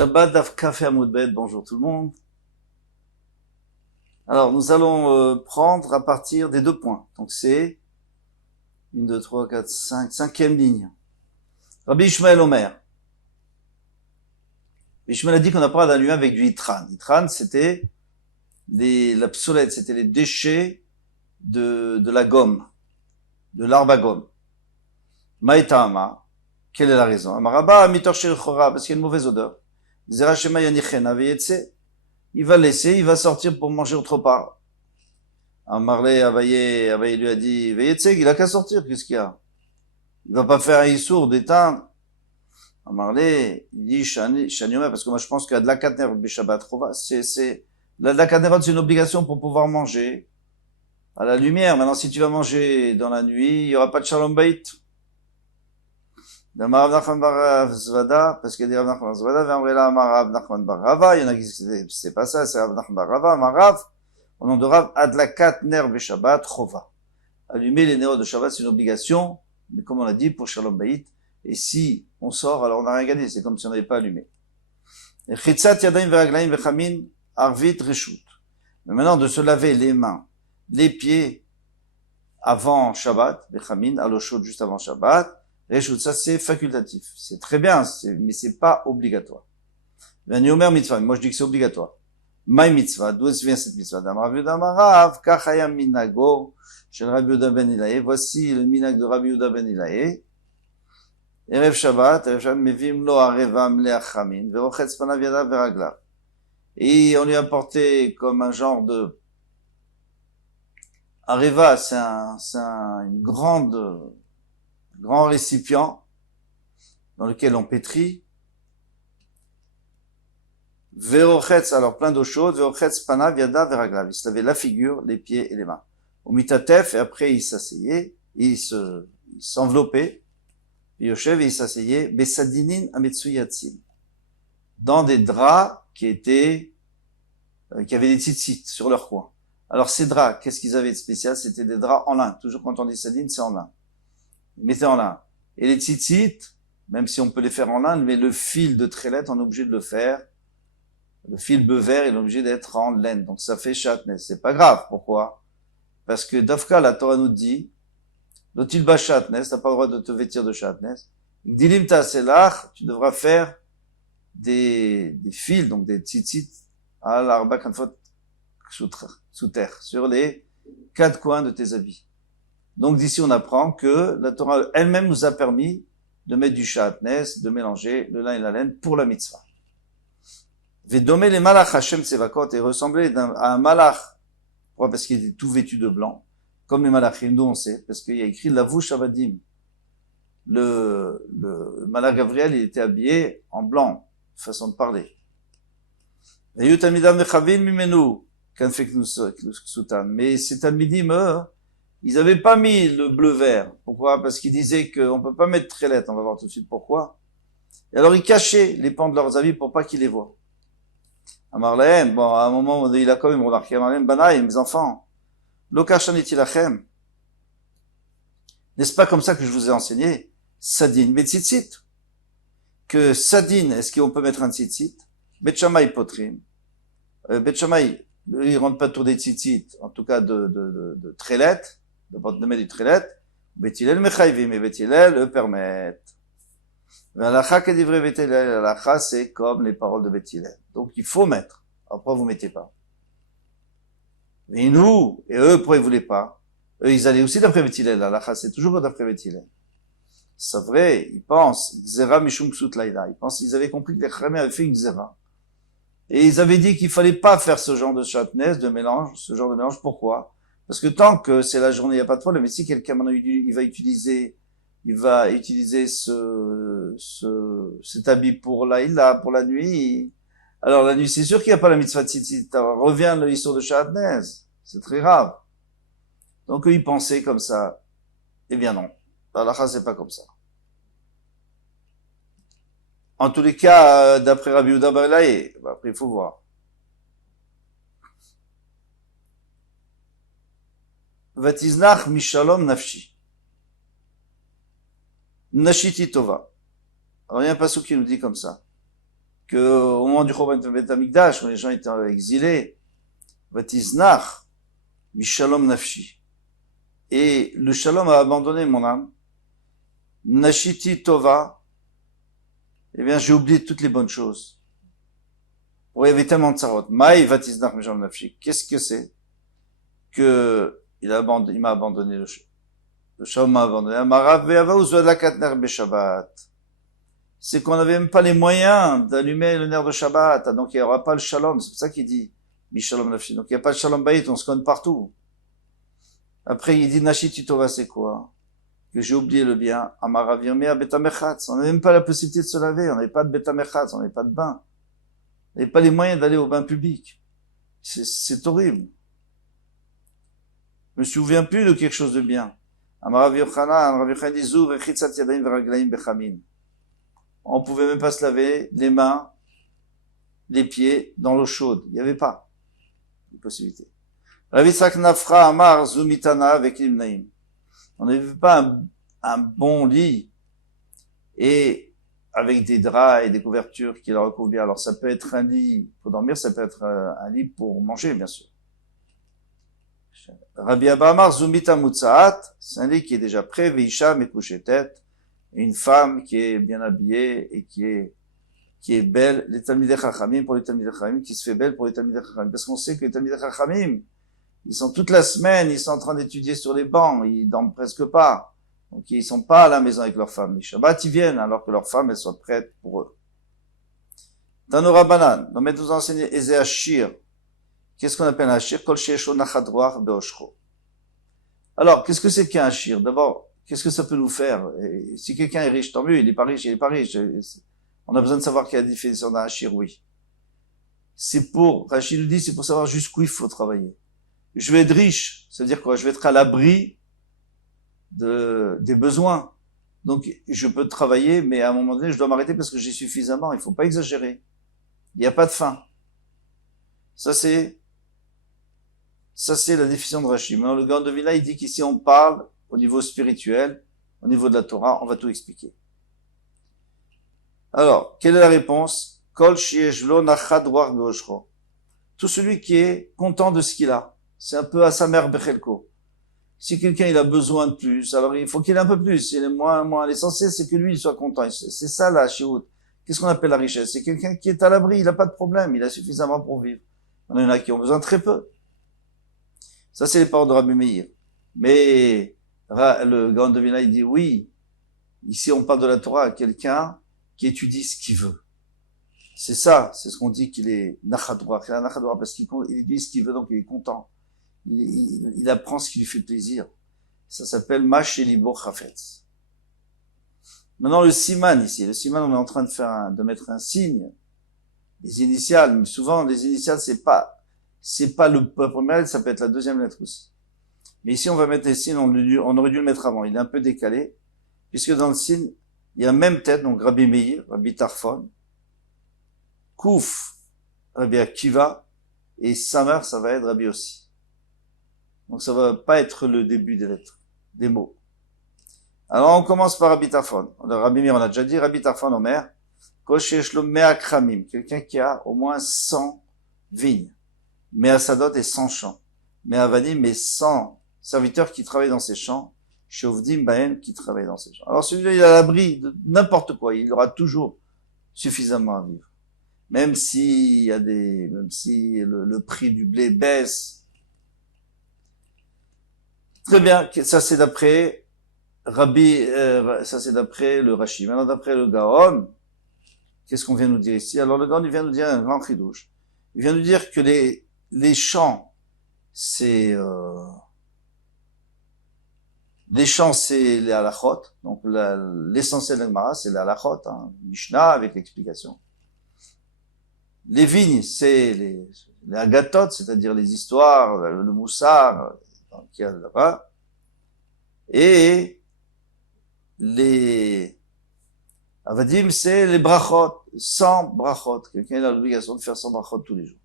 Shabbat Daf Kaf Amud Bet, bonjour tout le monde. Alors nous allons prendre à partir des 2 points. Donc c'est 1, 2, 3, 4, 5, cinquième ligne. Rabbi Ishmael Omer. Ishmael a dit qu'on n'a pas d'allumer avec du itran. Itran c'était l'obsolète, c'était les déchets de la gomme, de l'arbre à gomme. Maïtama, quelle est la raison? Amaraba mitor shel chora, parce qu'il y a une mauvaise odeur. Zerachema yanichena veyetse. Il va laisser, il va sortir pour manger autre part. Amarle Avaye lui a dit, veyetse, il a qu'à sortir, qu'est-ce qu'il y a? Il va pas faire un issour d'éteindre. Amarle, il dit, Shanioma, parce que moi je pense qu'il y a de la katnerot bishabat chova. La katnerot, c'est une obligation pour pouvoir manger à la lumière. Maintenant, si tu vas manger dans la nuit, il y aura pas de shalom bait. Rav Nachman bar Zvada, parce qu'il y a des Rav Nachman bar Zvada, V'amrela Amar Rav Nachman bar Rava, il y en a qui c'est pas ça, c'est Rav Nachman bar Rava, Amar Rav, au nom de Rav, Adlakat ner b'Shabbat chova. Allumer les néros de Shabbat, c'est une obligation, mais comme on l'a dit, pour Shalom Bayit, et si on sort, alors on n'a rien gagné, c'est comme si on n'avait pas allumé. Chitzat yadayim v'raglayim v'chamin arvit reshut. Mais maintenant, de se laver les mains, les pieds, avant Shabbat, v'chamin, à l'eau chaude juste avant Shabbat, Reshut, ça c'est facultatif. C'est très bien, mais c'est pas obligatoire. Omer mitzvah, moi je dis que c'est obligatoire. Maï mitzvah, d'où vient cette mitzvah? D'Amar Rabbi Yehuda Amar Rav, kachayam minago, chez Rabbi Yehuda ben Ilaye. Voici le minag de Rabbi Yehuda ben Ilaye. Erev Shabbat, mevim lo arevam leachamin, verochetz panav yadav veraglav. Et on lui a apporté comme un genre de areva, c'est une grand récipient dans lequel on pétrit. Verochetz, alors plein d'eau chaude, verochetz panav yada veraglav. Il se lavait la figure, les pieds et les mains. Au mitatef, et après il s'asseyait, il s'enveloppait, Yoshev, et il s'asseyait, besadinin ametsuyatzim, dans des draps qui avaient des tzitzit sur leur coin. Alors ces draps, qu'est-ce qu'ils avaient de spécial? C'était des draps en lin. Toujours quand on dit sadine, c'est en lin. Ils mettaient en lin. Et les tzitzit, même si on peut les faire en lin, mais le fil de trélette, on est obligé de le faire. Le fil beuvert, il est obligé d'être en laine. Donc ça fait shatnez. C'est pas grave. Pourquoi? Parce que Dafka, la Torah nous dit, l'otil ba shatnez, t'as pas le droit de te vêtir de shatnez. Dilim ta selach, tu devras faire des fils, donc des tzitzit, à l'arba kanfot sous terre, sur les 4 coins de tes habits. Donc d'ici on apprend que la Torah elle-même nous a permis de mettre du shatnez, de mélanger le lin et la laine pour la mitzvah. Vedomé les malach Hashem Tsevakot, et ressembler à un malach. Pourquoi? Parce qu'il était tout vêtu de blanc, comme les malachim, nous on sait, parce qu'il y a écrit Lavush Avadim. Le malach Gabriel, il était habillé en blanc, façon de parler. Mais c'est talmidim, ils avaient pas mis le bleu-vert. Pourquoi? Parce qu'ils disaient qu'on peut pas mettre trélette. On va voir tout de suite pourquoi. Et alors ils cachaient les pans de leurs habits pour pas qu'ils les voient. Amarlehem, bon, à un moment, il a quand même remarqué, Amarlehem, Banaï, mes enfants, Lokachan itilachem. N'est-ce pas comme ça que je vous ai enseigné? Sadin, betzitzit. Que sadin, est-ce qu'on peut mettre un tzitzit? Betchamay potrim. Betchamay, il rentre pas autour des tzitzit, en tout cas de trélette, de mettre du trélette. Betilel mechayvim, et Betilel le permettent. L'alacha que divrei Betilel, l'alacha c'est comme les paroles de Betilel. Donc il faut mettre. Après vous mettez pas. Et nous, et eux, pourquoi ils voulaient pas? Eux, ils allaient aussi d'après Betilel. L'alacha c'est toujours d'après Betilel. C'est vrai, ils pensent, Xera mishum psut laïda. Ils pensent, ils avaient compris que les Chachamim avaient fait une Xera. Et ils avaient dit qu'il fallait pas faire ce genre de shatnez, de mélange, ce genre de mélange. Pourquoi? Parce que tant que c'est la journée, il n'y a pas de problème. Mais si quelqu'un maintenant il va utiliser cet habit pour pour la nuit, alors la nuit, c'est sûr qu'il n'y a pas la mitzvah de tzitzit. Revient l'histoire de shatnez. C'est très grave. Donc ils pensaient comme ça. Eh bien non. L'halakha, c'est pas comme ça. En tous les cas, d'après Rabbi Yehuda ben Ilaye, après il faut voir. Vatiznach mishalom nafshi. Nashiti tova. Alors il y a un passage qui nous dit comme ça. que au moment du Churban Bet Hamikdash, quand les gens étaient exilés, Vatiznach, Mishalom Nafshi. Et le Shalom a abandonné mon âme. Nashiti Tova. Eh bien, j'ai oublié toutes les bonnes choses. Bon, il y avait tellement de sarot. Maï Vatiznach Mishalom Nafshi. Qu'est-ce que c'est? Que il m'a abandonné le Shalom m'a abandonné. Amarav ve'ava uzvadlakat ner beShabbat. C'est qu'on n'avait même pas les moyens d'allumer le nerf de Shabbat. Donc il n'y aura pas le Shalom. C'est pour ça qu'il dit Mishalom Nafshi. Donc il n'y a pas le Shalom Bayit, on se connaît partout. Après il dit Nashiti Tova, c'est quoi? Que j'ai oublié le bien. Amarav Yomea Betamechatz. On n'avait même pas la possibilité de se laver. On n'avait pas de Betamechatz. On n'avait pas de bain. On n'avait pas les moyens d'aller au bain public. C'est horrible. Je me souviens plus de quelque chose de bien. Amarav Yochanan, Rav Yochanan dit Zur Echitzat Yadayim Veraglaim Bechamim. On pouvait même pas se laver les mains, les pieds dans l'eau chaude. Il n'y avait pas de possibilité. Rav Yitzhak Nafra Amar Zumitana avec l'Imnaim. On n'avait pas un bon lit et avec des draps et des couvertures qui le recouvrent bien. Alors ça peut être un lit pour dormir, ça peut être un lit pour manger, bien sûr. Rabbi Abba Amar Zumita Mutsaat, c'est un lit qui est déjà prêt, Veisha Mekouché tête, une femme qui est bien habillée et qui est belle, les Talmidei Chachamim, pour les Talmidei Chachamim, qui se fait belle pour les Talmidei Chachamim. Parce qu'on sait que les Talmidei Chachamim, ils sont toute la semaine, ils sont en train d'étudier sur les bancs, ils dorment presque pas. Donc ils sont pas à la maison avec leurs femmes. Les Shabbat, ils viennent alors que leurs femmes, elles soient prêtes pour eux. Tanura Banan, nos maîtres nous enseignent Eze Ashir. Qu'est-ce qu'on appelle un Ashir? Kol she'esho nachadroach be'oshcho. Alors, qu'est-ce que c'est qu'un Ashir? D'abord, qu'est-ce que ça peut nous faire? Et si quelqu'un est riche, tant mieux, il est pas riche, il est pas riche. On a besoin de savoir quelle est la définition d'un Ashir, oui. C'est pour, Rachid nous dit, c'est pour savoir jusqu'où il faut travailler. Je vais être riche, c'est-à-dire quoi? Je vais être à l'abri des besoins. Donc, je peux travailler, mais à un moment donné, je dois m'arrêter parce que j'ai suffisamment. Il faut pas exagérer. Il n'y a pas de fin. Ça, c'est la définition de Rashi. Maintenant, le Gaon de Vilna, il dit qu'ici, on parle au niveau spirituel, au niveau de la Torah, on va tout expliquer. Alors, quelle est la réponse? Kol shieshlo nachad ruach beoshcho. Tout celui qui est content de ce qu'il a. C'est un peu à sa mère Bechelko. Si quelqu'un il a besoin de plus, alors il faut qu'il ait un peu plus. Il est moins. L'essentiel, c'est que lui, il soit content. C'est ça, la chiout. Qu'est-ce qu'on appelle la richesse? C'est quelqu'un qui est à l'abri, il n'a pas de problème, il a suffisamment pour vivre. Il y en a qui ont besoin très peu. Ça, c'est les paroles de Rabbi Meir. Mais le Gaon de Vilna, il dit oui. Ici, on parle de la Torah à quelqu'un qui étudie ce qu'il veut. C'est ça, c'est ce qu'on dit qu'il est nachadroach. Il est nachadroach parce qu'il étudie ce qu'il veut, donc il est content. Il apprend ce qui lui fait plaisir. Ça s'appelle Mashelibo Chafetz. Maintenant, le siman ici. Le siman, on est en train de mettre un signe. Les initiales, mais souvent, les initiales, c'est pas le premier, ça peut être la deuxième lettre aussi. Mais ici, on va mettre les signes, on aurait dû le mettre avant. Il est un peu décalé, puisque dans le signe, il y a même tête, donc Rabbi Meir, Rabbi Tarfon, Kouf, Rabbi Akiva, et Samer, ça va être Rabbi aussi. Donc ça va pas être le début des lettres, des mots. Alors on commence par Rabbi Tarfon. Rabbi Meir, on a déjà dit, Rabbi Tarfon Omer, Kosheshlo Mea Kramim, quelqu'un qui a au moins 100 vignes. Mea Sadot et 100 champs. Mea Vadim et 100 serviteurs qui travaillent dans ces champs. Shovdim Bahem qui travaillent dans ces champs. Alors celui-là, il est à l'abri de n'importe quoi. Il aura toujours suffisamment à vivre. Même si le prix du blé baisse. Très bien. Ça c'est d'après ça c'est d'après le Rashi. Maintenant d'après le Gaon, qu'est-ce qu'on vient nous dire ici? Alors le Gaon, il vient nous dire un grand chidouche. Il vient nous dire que les champs, c'est les halachot. Donc l'essentiel de l'Gemara, c'est les halachot, Mishnah avec l'explication. Les vignes, c'est les agathot, c'est-à-dire les histoires, le moussard, qu'il y a là-bas. Et les avadim, c'est les brachot, 100 brachot. Quelqu'un a l'obligation de faire 100 brachot tous les jours.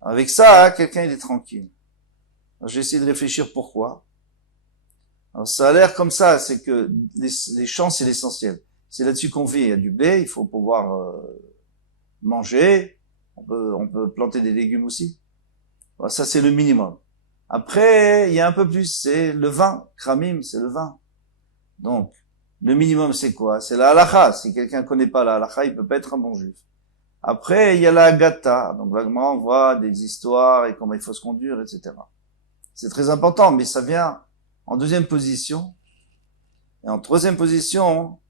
Avec ça, quelqu'un il est tranquille. Alors, j'ai essayé de réfléchir pourquoi. Alors ça a l'air comme ça, c'est que les champs c'est l'essentiel. C'est là-dessus qu'on vit. Il y a du blé, il faut pouvoir manger, on peut planter des légumes aussi. Voilà, ça c'est le minimum. Après, il y a un peu plus, c'est le vin. Kramim, c'est le vin. Donc, le minimum c'est quoi? C'est la halakha. Si quelqu'un connaît pas la halakha, il peut pas être un bon juif. Après, il y a la gata. Donc, là, on voit des histoires et comment il faut se conduire, etc. C'est très important, mais ça vient en deuxième position. Et en troisième position,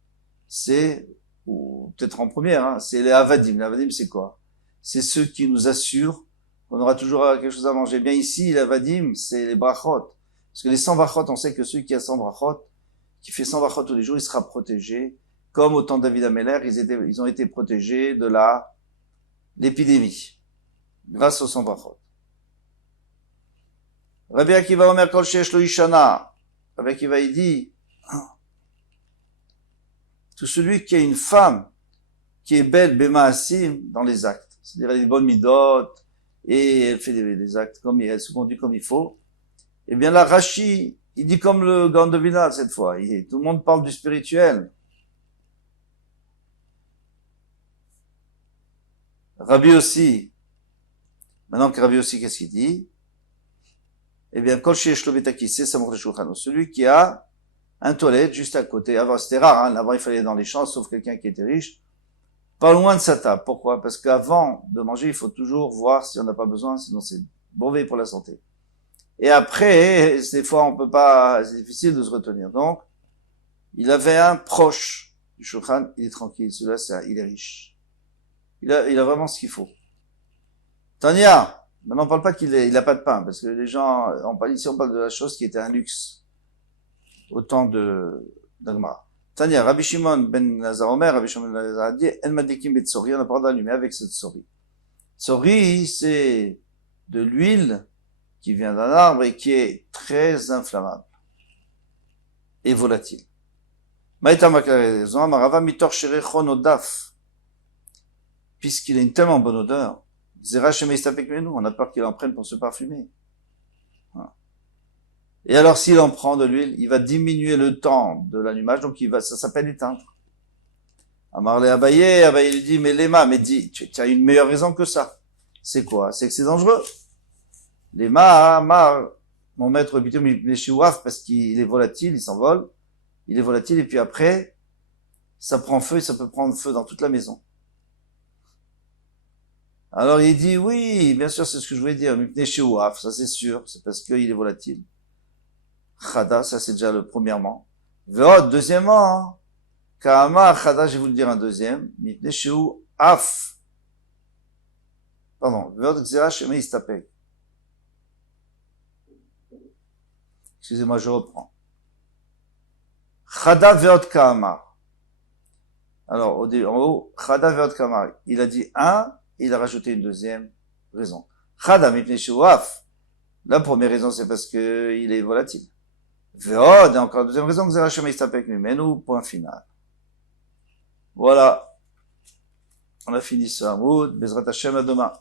c'est, ou peut-être en première, hein, c'est les avadim. Les avadim, c'est quoi? C'est ceux qui nous assurent qu'on aura toujours quelque chose à manger. Bien ici, les avadim, c'est les brachot. Parce que les 100 brachot, on sait que celui qui a 100 brachot, qui fait 100 brachot tous les jours, il sera protégé. Comme au temps de David Ameller, ils ont été protégés de l'épidémie. Grâce aux 100 brachot. Rabbi Akiva Omer Kol Sheyesh Lo Ishana. Rabbi Akiva, il dit, tout celui qui a une femme qui est belle, Bemaasim, dans les actes. C'est-à-dire, elle a des bonnes midotes, et elle fait des actes comme elle se conduit comme il faut. Eh bien là, Rashi, il dit comme le Gaon de Vilna cette fois. Tout le monde parle du spirituel. Rabbi aussi. Maintenant que Rabbi aussi, qu'est-ce qu'il dit? Eh bien, Kol Sheyesh Lo Betaki, c'est Samor Shulchan. Celui qui a un toilette juste à côté. Avant, c'était rare, hein. Avant, il fallait aller dans les champs, sauf quelqu'un qui était riche. Pas loin de sa table. Pourquoi? Parce qu'avant de manger, il faut toujours voir si on n'a pas besoin, sinon c'est mauvais pour la santé. Et après, des fois, on peut pas, c'est difficile de se retenir. Donc, il avait un proche du Shulchan, il est tranquille. Celui-là, il est riche. Il a vraiment ce qu'il faut. Tania, maintenant, on parle pas il a pas de pain, parce que les gens, ici, on parle de la chose qui était un luxe. Au temps d'Agmara. Tania, Rabbi Shimon ben Nazar Omer, Rabbi Shimon ben Nazar a dit, El Madikim bet Tsori, on n'a pas le droit d'allumer avec cette Tsori. Tsori, c'est de l'huile qui vient d'un arbre et qui est très inflammable et volatile. Maïta Maklarezon, Amarava Mitor Sherechon Odaf, puisqu'il a une tellement bonne odeur, Zera Shemeistapek Menu, on a peur qu'il en prenne pour se parfumer. Et alors, s'il en prend de l'huile, il va diminuer le temps de l'allumage, donc ça s'appelle éteindre. Amarle Abaye lui dit, mais Lema, mais dis, tu as une meilleure raison que ça. C'est quoi? C'est que c'est dangereux. Lema, mon maître, parce qu'il est volatile, il s'envole, il est volatile, et puis après, ça prend feu, et ça peut prendre feu dans toute la maison. Alors, il dit, oui, bien sûr, c'est ce que je voulais dire, ça c'est sûr, c'est parce qu'il est volatile. Chada, ça c'est déjà le premièrement. Veod, deuxièmement, Kaama, Chada, je vais vous le dire un deuxième, Mipne Sheu Af. Pardon, Veod Xera Sheme Istapek. Excusez-moi, je reprends. Chada Veod Kaama. Alors, en haut, Chada Veod Kaama. Il a dit un, et il a rajouté une deuxième raison. Chada Mipne Sheu Af. La première raison, c'est parce que il est volatile. Veod, et encore deuxième raison, Xera Shema Istapek Mimenu, point final. Voilà. On a fini ce Hamoud. Bezrat Hashem, à demain.